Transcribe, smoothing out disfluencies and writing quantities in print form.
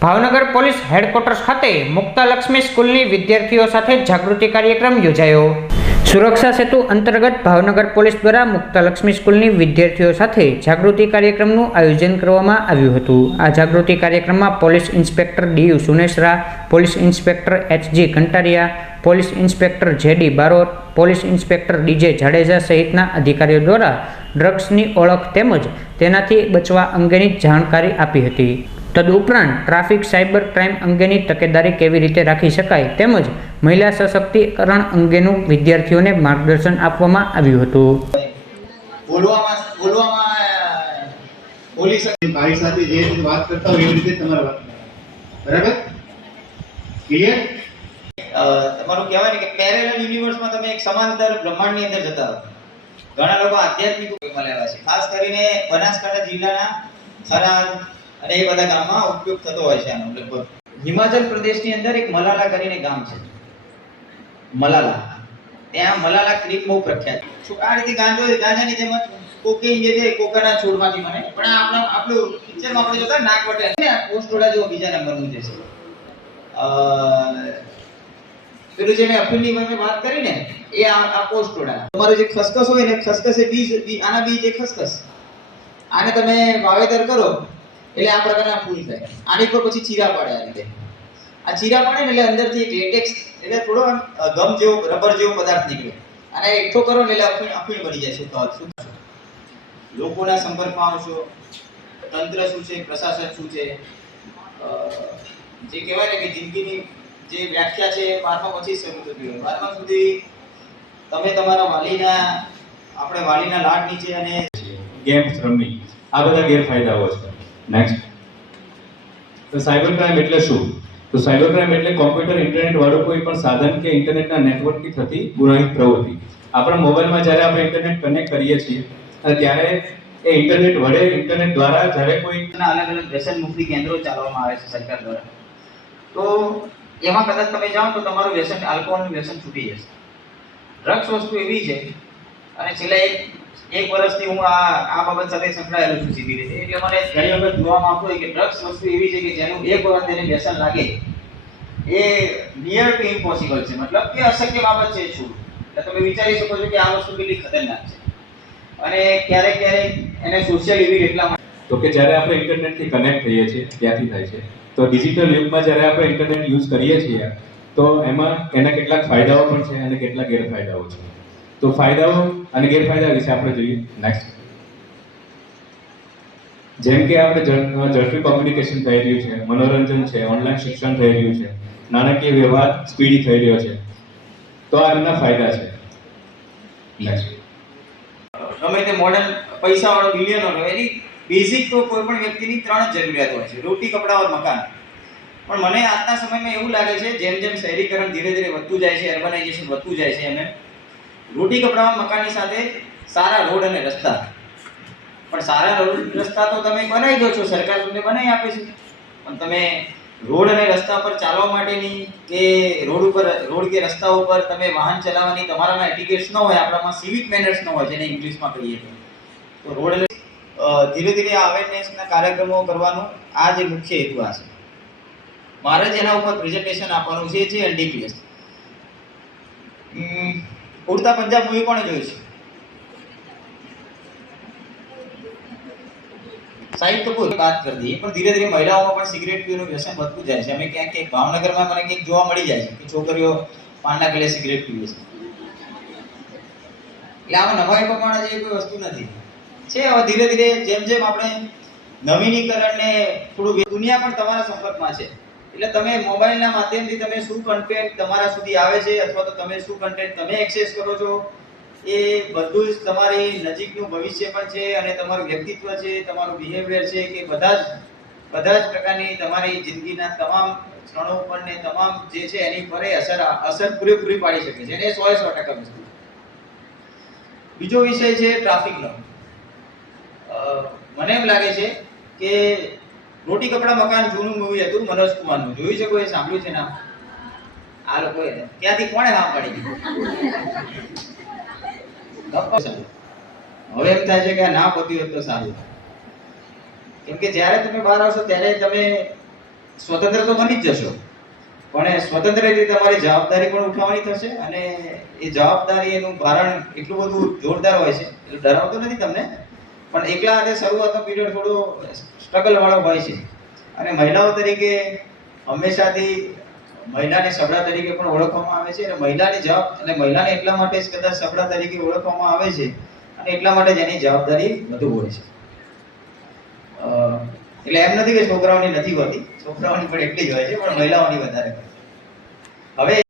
Bhavnagar police headquarters ખાતે મુક્તાલક્ષ્મી સ્કૂલની વિદ્યાર્થીઓ સાથે જાગૃતિ કાર્યક્રમ યોજાયો। સુરક્ષા સેતુ અંતર્ગત ભાવનગર પોલીસ દ્વારા મુક્તાલક્ષ્મી સ્કૂલની વિદ્યાર્થીઓ સાથે જાગૃતિ કાર્યક્રમનું આયોજન કરવામાં આવ્યું હતું। આ જાગૃતિ કાર્યક્રમમાં police inspector D Sunesara, police inspector H G. Kantariya, police inspector J D. Barot, police inspector D J. Jadeja સહિતના અધિકારીઓ દ્વારા ડ્રગ્સની ઓળખ તેમજ તેનાથી બચવા અંગેની જાણકારી આપી હતી। તદુપરાંત ટ્રાફિક સાયબર ક્રાઇમ અંગેની તકેદારી કેવી રીતે રાખી શકાય તેમજ મહિલા સશક્તિકરણ અંગેનું વિદ્યાર્થીઓને માર્ગદર્શન આપવામાં આવ્યું હતું। પોલીસ મારી સાથે જે રીતે વાત કરતા હોય એવી રીતે તમારે વાત બરાબર ક્લિયર। તમારું કહેવાય ને કે પેરેલલ યુનિવર્સમાં તમે એક સમાંતર બ્રહ્માંડની અંદર જતા હો। ઘણા લોકો આધ્યાત્મિક ઉપયોગમાં લેવા છે, ખાસ કરીને બનાસકાંઠા જિલ્લાના થરાદ અને એ બધા ગામમાં ઉપયોગ થતો હોય છે આનો। લગભગ હિમાચલ પ્રદેશની અંદર એક મલાલા કરીને ગામ છે, મલાલા, ત્યાં મલાલા ક્રીક બહુ પ્રખ્યાત છે। આ રીતે ગાંજાની જેમ કોકેઈન જે છે કોકાના છોડમાંથી બને, પણ આપણું પિક્ચરમાં આપણે જોતા નાક વટે ને પોસ્ટોડા જેવો બીજા નંબરનું જે છે પેલું જે મેં અફીણની મેં વાત કરી ને એ આ પોસ્ટોડા। તમારું જે ખસખસ હોય ને, ખસખસ એ બીજ, આના બીજ એ ખસખસ, આને તમે વાવેતર કરો એટલે આ પ્રકારના ફૂલ થાય। આની પર પછી ચીરા પડે। આ રીતે આ ચીરા પડે ને એટલે અંદરથી લેટેક્સ એટલે થોડો ગમ જેવો રબર જેવો પદાર્થ નીકળે, અને એકઠો કરો ને એટલે અફીણ બની જાય। શું લોકોના સંપર્કમાં આવશો, તંત્ર શું છે, પ્રશાસન શું છે, જે કહેવાય ને કે જિંદગીની જે વ્યાખ્યા છે એ 12મા પછી શરૂ થતી હોય। 12મા સુધી તમે તમારા વાલીના લાડ નીચે અને ગેમ્સ રમી, આ બધા ગેરફાયદાઓ છે। નેક્સ્ટ, તો સાયબર ક્રાઇમ એટલે શું? તો સાયબર ક્રાઇમ એટલે કોમ્પ્યુટર ઇન્ટરનેટ વાળું કોઈ પણ સાધન કે ઇન્ટરનેટના નેટવર્કથી થતી ગુનાહિત પ્રવૃત્તિ। આપણા મોબાઈલમાં જ્યારે આપણે ઇન્ટરનેટ કનેક્ટ કરીએ છીએ ત્યારે એ ઇન્ટરનેટ વડે, ઇન્ટરનેટ દ્વારા જ્યારે કોઈ અલગ અલગ વ્યસન મુક્તિ કેન્દ્રો ચાલવામાં આવે છે સરકાર દ્વારા, તો એમાં કદાચ તમે જાઓ તો તમારું વ્યસન, આલ્કોહોલનું વ્યસન છૂટી જશે। ડ્રગ્સ વસ્તુ એવી છે, અને છેલ્લા એક વર્ષથી હું આ બાબત સાથે સંકળાયેલો છું સીધી રીતે, એટલે મને ઘણી વખત જોવામાં આવતું હોય કે ડ્રગ્સ વસ્તુ એવી છે કે જેનું એક વખત તેને વ્યસન લાગે એ નિયર ટુ ઇમ્પોસિબલ છે, મતલબ કે અશક્ય બાબત છે શું। એટલે તમે વિચારી શકો છો કે આ વસ્તુ કેટલી ખતરનાક છે, અને ક્યારેક એને સોશિયલ ઇવિલ એટલા માટે તો કે જ્યારે આપણે ઇન્ટરનેટથી કનેક્ટ થઈએ છીએ ત્યાંથી થાય છે। તો ડિજિટલ યુગમાં જ્યારે આપણે ઇન્ટરનેટ યુઝ કરીએ છીએ તો એમાં એના કેટલાક ફાયદાઓ પણ છે અને કેટલાક ગેરફાયદાઓ છે। તો ફાયદાઓ અને ગેરફાયદા વિશે આપણે જોઈએ। નેક્સ્ટ, જેમ કે આપણે ઝડપી કોમ્યુનિકેશન થઈ રહ્યું છે, મનોરંજન છે, ઓનલાઈન શિક્ષણ થઈ રહ્યું છે, નાણાકીય વ્યવહાર સ્પીડી થઈ રહ્યો છે, તો આ એમના ફાયદા છે। નેક્સ્ટ, ગમે તે મોડર્ન પૈસાવાળો બિલિયનર હોય, એની બેઝિક તો કોઈ પણ વ્યક્તિની 3 જ જરૂરિયાત હોય છે: રોટી, કપડાં और મકાન। પણ મને આજના સમયમાં એવું લાગે છે જેમ જેમ શહેરીકરણ ધીરે ધીરે વધતું જાય છે, અર્બનાઇઝેશન વધતું જાય છે, એમ રોટી, કપડાં, મકાનની સાથે સારા રોડ અને રસ્તા। પણ સારા રોડ રસ્તા તો તમે બનાવી દો છો, સરકાર તમને બનાવી આપે છે, પણ તમે રોડ અને રસ્તા પર ચાલવા માટેની કે રોડ કે રસ્તા ઉપર તમે વાહન ચલાવવાની તમારામાં એટિકેટ્સ ન હોય, આપણામાં સિવિક મેનર્સ ન હોય, જેને ઇંગ્લિશમાં કહીએ તો રોડ ધીરે ધીરે અવેરનેસના કાર્યક્રમો કરવાનો આ જે મુખ્ય હેતુ આ છે। મારે જ એના ઉપર પ્રેઝન્ટેશન આપવાનું છે, જે એનડીપીએસ। ઉડતા પંજાબ મૂવી કોણે જોયું છે? સાહિબ તો કોઈ વાત કરી દઈએ, પણ ધીરે ધીરે મહિલાઓમાં પણ સિગરેટ પીવાનું વ્યસન વધતું જાય છે। અમે ક્યાંક ભાવનગરમાં મને ક્યાંક જોવા મળી જાય છે કે છોકરીઓ પાનના ગલે સિગરેટ પીવે છે। એટલે આમાં નવાઈ પ્રમાણે જે કોઈ વસ્તુ નથી છે। હવે ધીરે ધીરે જેમ જેમ આપણે નવીનીકરણને થોડું, દુનિયા પણ તમારા સંપર્કમાં છે, એટલે તમે મોબાઈલના માધ્યમથી તમે શું કન્ટેન્ટ તમારા સુધી આવે છે અથવા તો તમે શું કન્ટેન્ટ તમે એક્સેસ કરો છો, એ બધું જ તમારી નજીકનું ભવિષ્ય પણ છે, અને તમારું વ્યક્તિત્વ છે, તમારું બિહેવિયર છે, કે બધા જ પ્રકારની તમારી જિંદગીના તમામ ક્ષણો પર ને તમામ જે છે એની પર અસર પૂરેપૂરી પાડી શકે છે, અને 100% વસ્તુ। બીજો વિષય છે ટ્રાફિકનો। મને એમ લાગે છે કે રોટી, કપડાં, મકાન જૂનું મૂવી હતું મનોજ કુમારનું, જોયું છે કોઈ? સાંભળ્યું છે નામ? આ લોકોએ ક્યાંથી કોણે હા પાડી? હવે એમ થાય છે કે આ ના પતી હોત તો સારું, કેમ કે જ્યારે તમે બહાર આવશો ત્યારે તમે સ્વતંત્ર તો બની જ જશો, પણ એ સ્વતંત્ર રીતે તમારી જવાબદારી પણ ઉઠાવવાની થશે અને એ જવાબદારી એનું ભારણ એટલું બધું જોરદાર હોય છે, એટલે ડરાવતો નથી તમને, પણ એકલા હાથે શરૂઆતનો પીરિયડ થોડો સ્ટ્રગલ વાળો હોય છે. અને મહિલાઓ તરીકે હંમેશાથી મહિલાને સબળા તરીકે પણ ઓળખવામાં આવે છે અને મહિલાને એટલા માટે જ કદાચ સબળા તરીકે ઓળખવામાં આવે છે અને એટલા માટે જ એની જવાબદારી વધુ હોય છે. એટલે એમ નથી કે છોકરાઓની નથી હોતી, છોકરાઓની પણ એટલી જ હોય છે, પણ મહિલાઓની વધારે હોય છે. હવે